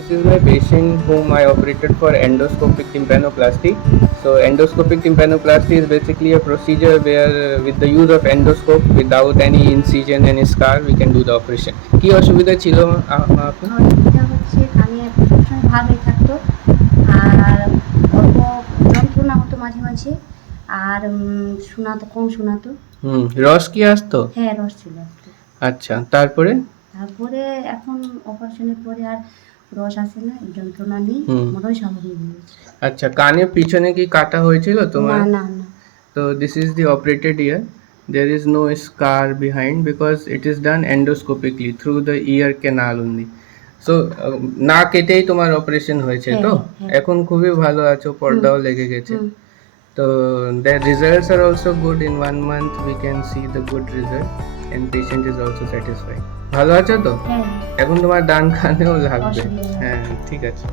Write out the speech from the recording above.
This is my patient whom I operated for endoscopic tympanoplasty. So endoscopic tympanoplasty is basically a procedure where with the use of endoscope without any incision, any scar, we can do the operation. কি অসুবিধা ছিল আপনার? অসুবিধা হচ্ছে কানে সবসময় ভার হয়ে থাকতো, আর অল্প যন্ত্রণা হতো মাঝে মাঝে, আর শোনাতো, কম শোনাতো। রস কি আসতো? হ্যাঁ, রস ছিল একটু। আচ্ছা, তারপরে? তারপরে এখন অপারেশনের পরে আর রস আসে না, যন্ত্রণা নেই, মোটামুটি স্বাভাবিক হয়ে গেছে। আচ্ছা, কানের পিছনে কি কাটা হয়েছিল না তোমার? না না। So this is the operated ear. There is no scar behind because it is done endoscopically through the ear canal only. So না কেটেই তোমার অপারেশন হয়েছে হ্যাঁ তো? হ্যাঁ। এখন খুবই ভালো আছো, পর্দাও লেগে গেছে। তো the results are also good. In 1 month we can see the good result and patient is also satisfied. ভালো আছো তো? হ্যাঁ। এখন তোমার ডান কানেও লাগবে। অসুবিধা নেই। হ্যাঁ, ঠিক আছে।